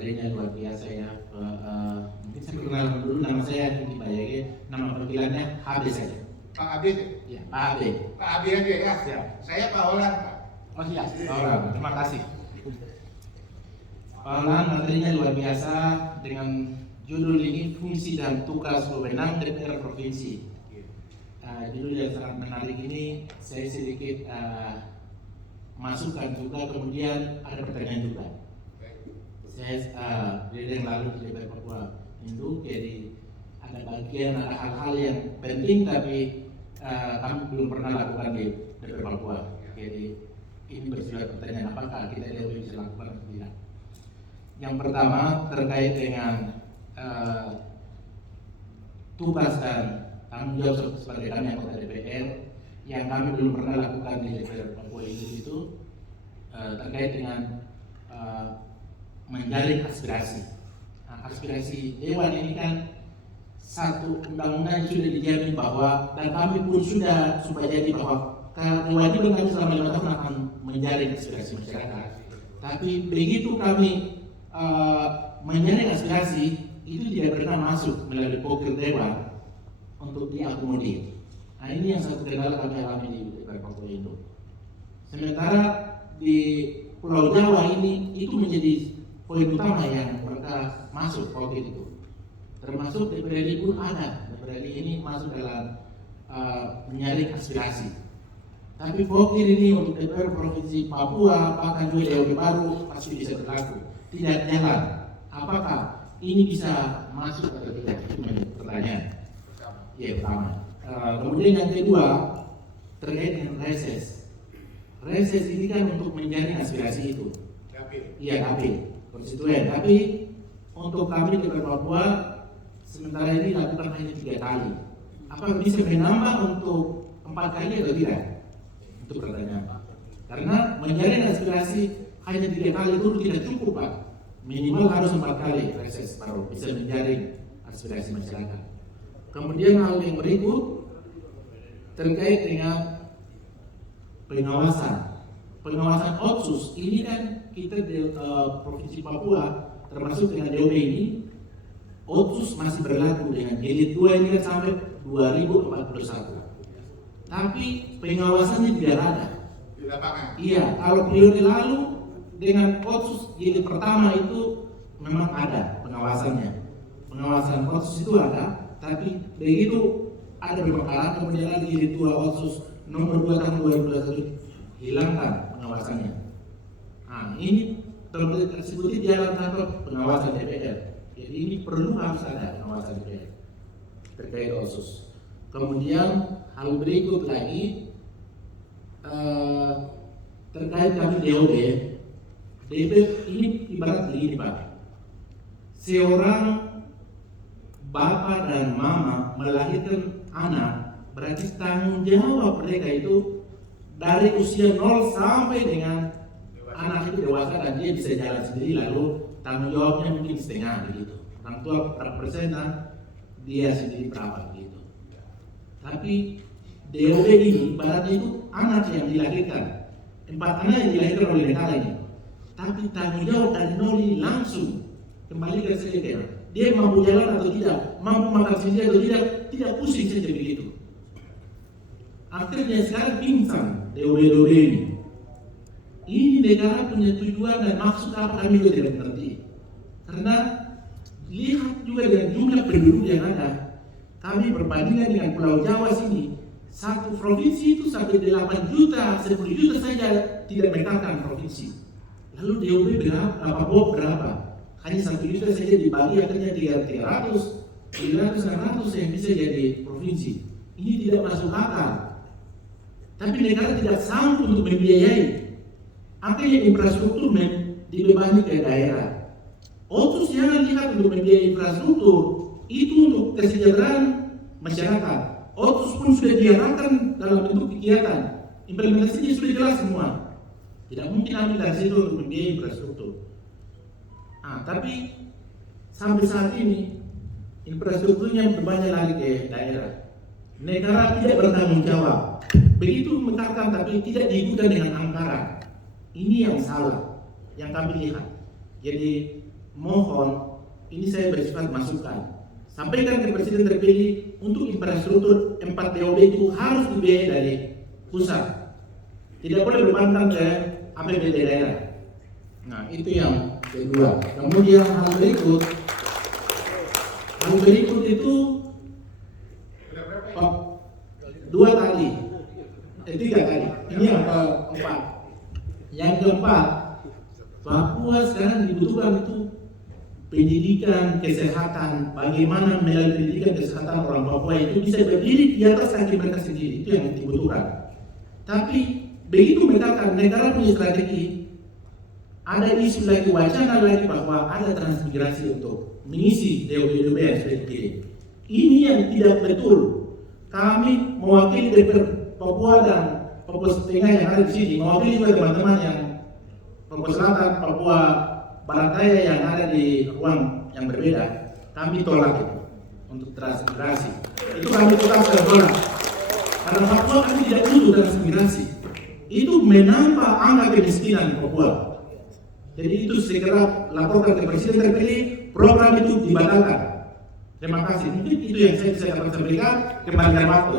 materinya luar biasa ya. Mungkin saya perkenalan dulu, nama saya Indi Bayage, nama panggilannya HB saja. Pak Abid? Ya, Pak HB. Pak Abid aja ya? Siap. Saya Pak Olan, Pak. Oh iya, Pak Olan, terima kasih. Pak Olan materinya luar biasa dengan judul ini fungsi dan tugas wewenang DPR Provinsi. Judul yang sangat menarik ini saya sedikit masukkan juga, kemudian ada pertanyaan juga. Saya dari yang lalu di DPR Papua Induk, jadi ada bagian, ada hal-hal yang penting tapi kami belum pernah lakukan di DPR Papua. Jadi ini bersifat pertanyaan apakah kita bisa lakukan atau tidak. Yang pertama terkait dengan tugas dan tanggung jawab sebagai kami anggota DPR yang kami belum pernah lakukan di DPR Papua itu terkait dengan menjalin aspirasi. Nah, aspirasi Dewan ini kan satu undang-undang sudah dijamin bahwa, dan kami pun sudah jadi bahwa kewajiban kami selama 5 tahun akan menjalin aspirasi masyarakat. Tapi begitu kami menjalin aspirasi itu tidak pernah masuk melalui pokir Dewan untuk diakomodir. Nah, ini yang satu kendala kami alami di DPR Papua Induk. Sementara di Pulau Jawa ini itu menjadi poin utama yang mereka masuk pokir itu. Termasuk DPRD pun ada. DPRD ini masuk dalam menyaring aspirasi. Tapi pokir ini untuk DPR Provinsi Papua bahkan juga DOP baru pasti bisa berlaku. Tidak jalan. Apakah ini bisa masuk atau tidak? Itu menjadi pertanyaan. Ya, pertama. Kemudian yang kedua terkait dengan reses. Reses ini kan untuk menjaring aspirasi itu. Iya, tapi konstituen. Tapi untuk kami di Papua sementara ini lakukan hanya 3 kali. Apakah bisa menambah untuk 4 kali atau tidak? Itu pertanyaan. Karena menjaring aspirasi hanya 3 kali itu tidak cukup, Pak. Minimal harus 4 kali reses baru bisa menjaring aspirasi masyarakat. Kemudian hal yang berikut terkait dengan pengawasan. Pengawasan Otsus ini kan kita di Provinsi Papua termasuk dengan DOP ini, Otsus masih berlaku dengan jilid 2 ini kan sampai 2041. Tapi pengawasannya tidak ada. Iya, kalau periode lalu dengan Otsus jilid pertama itu memang ada pengawasannya. Pengawasan Otsus itu ada. Tapi begitu ada pembakaran, kemudian lagi jilid 2 Otsus nomor 2 tahun 2021 hilangkan pengawasannya. Nah, ini tersebut jalan tanpa pengawasan DPR. Jadi ini perlu harus ada pengawasan DPR terkait Otsus. Kemudian hal berikut lagi terkait kami DOD. DPR ini ibarat begini, Pak. Seorang bapak dan mama melahirkan anak, berarti tanggung jawab mereka itu dari usia 0 sampai dengan anak itu dewasa dan dia bisa jalan sendiri, lalu tanggung jawabnya mungkin setengah begitu. Orang tua berapa persen dan dia sendiri berapa begitu. Tapi DOP ini ibaratnya itu anak yang dilahirkan, 4 anak yang dilahirkan oleh negara ini. Tapi tanggung jawab dari nol ini langsung kembali ke saya. Dia mampu jalan atau tidak, mampu makan sendiri atau tidak pusing saja begitu. Akhirnya sekarang pingsan DOB ini. Ini negara punya tujuan dan maksud apa kami juga tidak mengerti. Karena lihat juga dengan jumlah penduduk yang ada, kami berbandingkan dengan Pulau Jawa sini, satu provinsi itu sampai 8 juta, 10 juta saja tidak meningkatkan provinsi. Lalu DOB berapa? Hanya 1 juta saja dibagi, akhirnya 300, 600 yang bisa jadi provinsi. Ini tidak masuk akal. Tapi negara tidak sanggup untuk membiayai. Akhirnya infrastruktur dibebani ke daerah. Otsus jangan lihat untuk membiayai infrastruktur, itu untuk kesejahteraan masyarakat. Otsus pun sudah diarahkan dalam bentuk kegiatan. Implementasinya sudah jelas semua. Tidak mungkin ambil dari situ untuk membiayai infrastruktur. Tapi sampai saat ini infrastrukturnya berbanyak lagi ke daerah. Negara tidak bertanggung jawab. Begitu mengatakan tapi tidak diikuti dengan anggaran. Ini yang salah, yang kami lihat. Jadi mohon, ini saya bersifat masukan. Sampaikan ke Presiden terpilih untuk infrastruktur 4 TOD itu harus dibiayai dari pusat. Tidak boleh bebankan ke APBD daerah. Nah, itu yang kedua. Kemudian hal berikut itu tiga kali. Ini yang keempat. Yang keempat, Papua sekarang dibutuhkan itu pendidikan, kesehatan, bagaimana melalui pendidikan kesehatan orang Papua itu bisa berdiri di atas kaki mereka sendiri, itu yang dibutuhkan. Tapi begitu negara punya strategi, ada isu lagi, wacana lagi bahwa ada transmigrasi untuk mengisi DOB yang sudah dipilih. Ini yang tidak betul. Kami mewakili DPR Papua dan Papua Tengah yang ada di sini, mewakili juga teman-teman yang Papua Selatan, Papua Barat Daya yang ada di ruang yang berbeda. Kami tolak itu untuk transmigrasi. Itu kami tetap tolak. Karena Papua kami tidak butuh transmigrasi. Itu menambah angka kemiskinan di Papua. Jadi itu segera laporkan ke Presiden terpilih, program itu dibatalkan. Terima kasih. Mungkin itu yang saya bisa sampaikan. Kembalikan waktu.